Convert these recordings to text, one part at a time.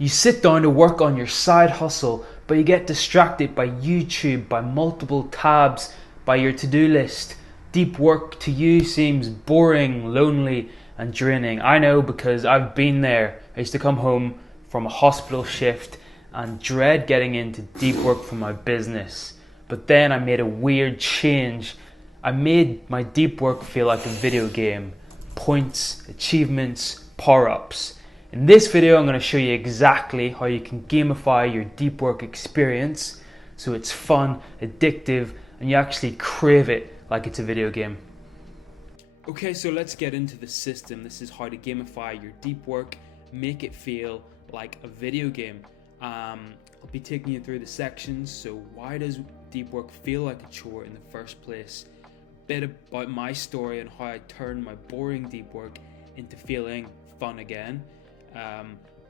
You sit down to work on your side hustle, but you get distracted by YouTube, by multiple tabs, by your to-do list. Deep work to you seems boring, lonely, and draining. I know because I've been there. I used to come home from a hospital shift and dread getting into deep work for my business. But then I made a weird change. I made my deep work feel like a video game. Points, achievements, power-ups. In this video, I'm going to show you exactly how you can gamify your deep work experience so it's fun, addictive, and you actually crave it like it's a video game. Okay, so let's get into the system. This is how to gamify your deep work, make it feel like a video game. I'll be taking you through the sections. So why does deep work feel like a chore in the first place? A bit about my story and how I turned my boring deep work into feeling fun again.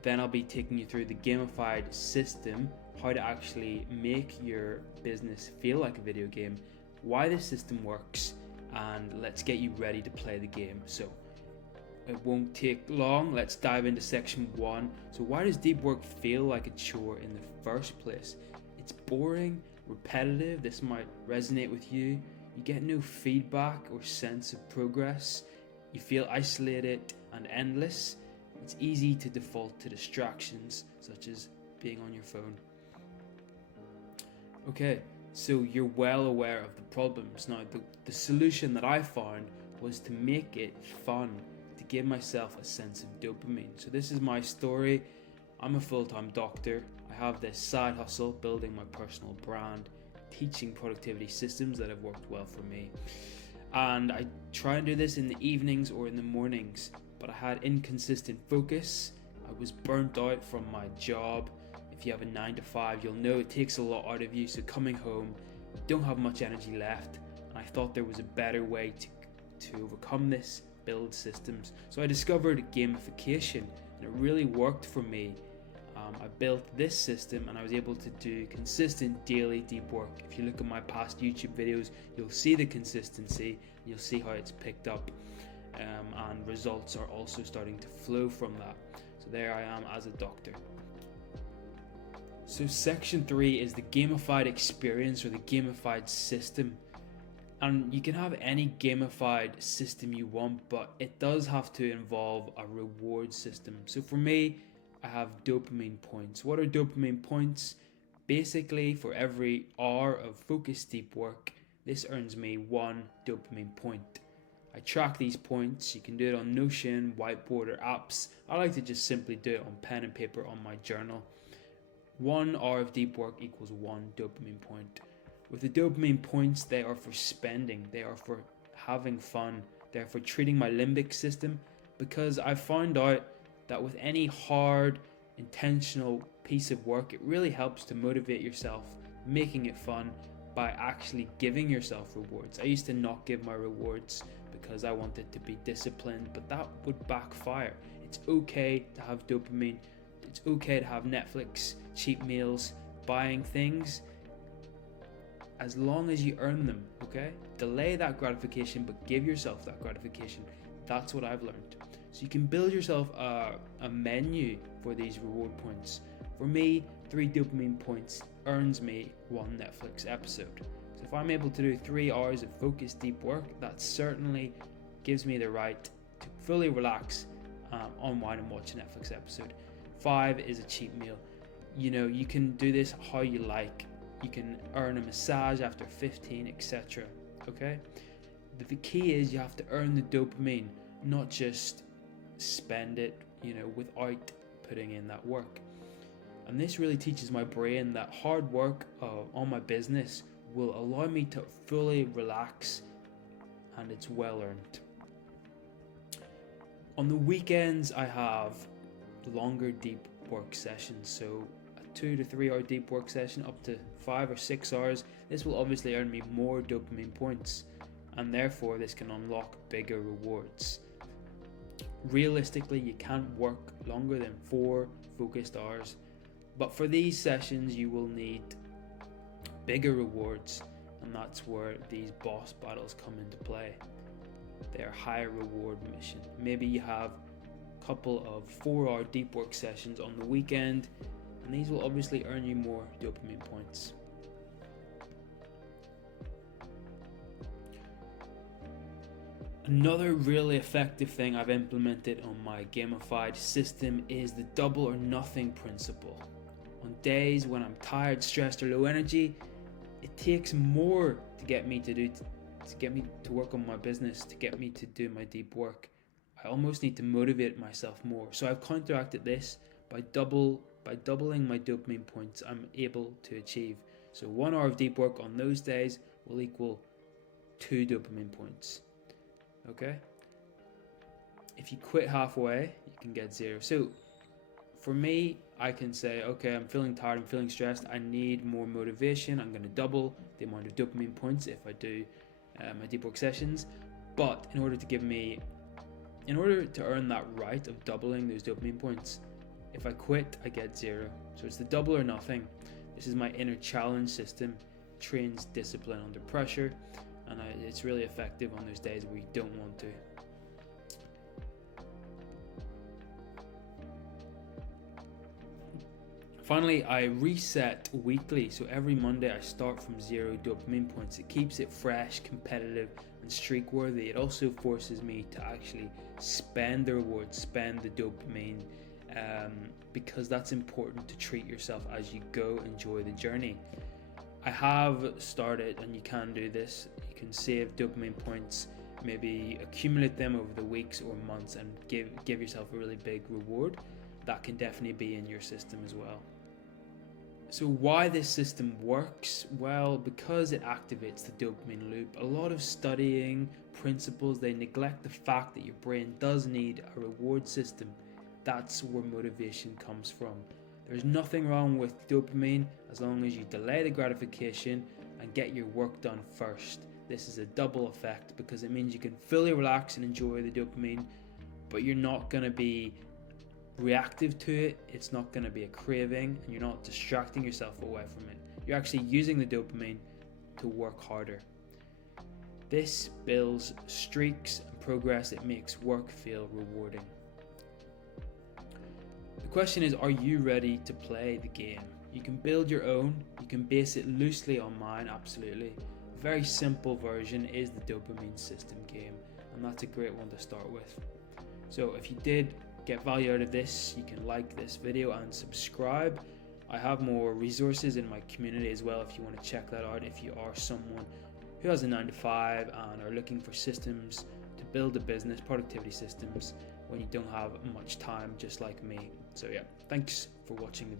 Then I'll be taking you through the gamified system, how to actually make your business feel like a video game, why this system works, and let's get you ready to play the game. So it won't take long. Let's dive into section 1. So why does deep work feel like a chore in the first place? It's boring, repetitive. This might resonate with you. You get no feedback or sense of progress. You feel isolated and endless. It's easy to default to distractions such as being on your phone. Okay, so you're well aware of the problems. Now, the solution that I found was to make it fun, to give myself a sense of dopamine. So this is my story. I'm a full-time doctor. I have this side hustle, building my personal brand, teaching productivity systems that have worked well for me. And I try and do this in the evenings or in the mornings, but I had inconsistent focus. I was burnt out from my job. If you have a 9 to 5, you'll know it takes a lot out of you. So coming home, you don't have much energy left. And I thought there was a better way to overcome this, build systems. So I discovered gamification, and it really worked for me. I built this system and I was able to do consistent daily deep work. If you look at my past YouTube videos, you'll see the consistency, and you'll see how it's picked up. And results are also starting to flow from that. So there I am as a doctor. So section 3 is the gamified experience, or the gamified system. And you can have any gamified system you want, but it does have to involve a reward system. So for me, I have dopamine points. What are dopamine points? Basically, for every hour of focused deep work, this earns me 1 dopamine point. I track these points. You can do it on Notion, whiteboard, or apps. I like to just simply do it on pen and paper on my journal. 1 hour of deep work equals 1 dopamine point. With the dopamine points, they are for spending. They are for having fun. They are for treating my limbic system, because I found out that with any hard, intentional piece of work, it really helps to motivate yourself, making it fun by actually giving yourself rewards. I used to not give my rewards because I wanted to be disciplined, but that would backfire. It's okay to have dopamine. It's okay to have Netflix, cheap meals, buying things, as long as you earn them, okay? Delay that gratification, but give yourself that gratification. That's what I've learned. So you can build yourself a menu for these reward points. For me, 3 dopamine points earns me 1 Netflix episode. So if I'm able to do 3 hours of focused deep work, that certainly gives me the right to fully relax, unwind and watch a Netflix episode. 5 is a cheap meal. You know, you can do this how you like. You can earn a massage after 15, etc. Okay? But the key is you have to earn the dopamine, not just spend it, without putting in that work. And this really teaches my brain that hard work on my business will allow me to fully relax, and it's well earned. On the weekends, I have longer deep work sessions, so a 2 to 3 hour deep work session up to 5 or 6 hours. This will obviously earn me more dopamine points, and therefore this can unlock bigger rewards. Realistically, you can't work longer than 4 focused hours, but for these sessions you will need bigger rewards, and that's where these boss battles come into play. They are higher reward mission. Maybe you have a couple of 4-hour deep work sessions on the weekend, and these will obviously earn you more dopamine points. Another really effective thing I've implemented on my gamified system is the double or nothing principle. On days when I'm tired, stressed, or low energy, it takes more to get me to work on my business, to get me to do my deep work. I almost need to motivate myself more. So I've counteracted this by doubling my dopamine points I'm able to achieve. So 1 hour of deep work on those days will equal 2 dopamine points. Okay? If you quit halfway, you can get 0. So for me, I can say, okay, I'm feeling tired, I'm feeling stressed, I need more motivation. I'm going to double the amount of dopamine points if I do my deep work sessions. But in order to earn that right of doubling those dopamine points, if I quit, I get 0. So it's the double or nothing. This is my inner challenge system. It trains discipline under pressure, and it's really effective on those days where you don't want to. Finally, I reset weekly, so every Monday I start from 0 dopamine points. It keeps it fresh, competitive, and streak worthy. It also forces me to actually spend the rewards, spend the dopamine, because that's important to treat yourself as you go, enjoy the journey. I have started, and you can do this, you can save dopamine points, maybe accumulate them over the weeks or months and give yourself a really big reward. That can definitely be in your system as well. So why this system works? Well, because it activates the dopamine loop. A lot of studying principles, they neglect the fact that your brain does need a reward system. That's where motivation comes from. There's nothing wrong with dopamine as long as you delay the gratification and get your work done first. This is a double effect because it means you can fully relax and enjoy the dopamine, but you're not going to be reactive to it. It's not going to be a craving, and you're not distracting yourself away from it. You're actually using the dopamine to work harder. This builds streaks and progress. It makes work feel rewarding. The question is, are you ready to play the game? You can build your own. You can base it loosely on mine, absolutely. A very simple version is the dopamine system game, and that's a great one to start with. So if you did get value out of this, you can like this video and subscribe. I have more resources in my community as well if you want to check that out. If you are someone who has a 9-to-5 and are looking for systems to build a business, productivity systems, when you don't have much time, just like me. So yeah, thanks for watching the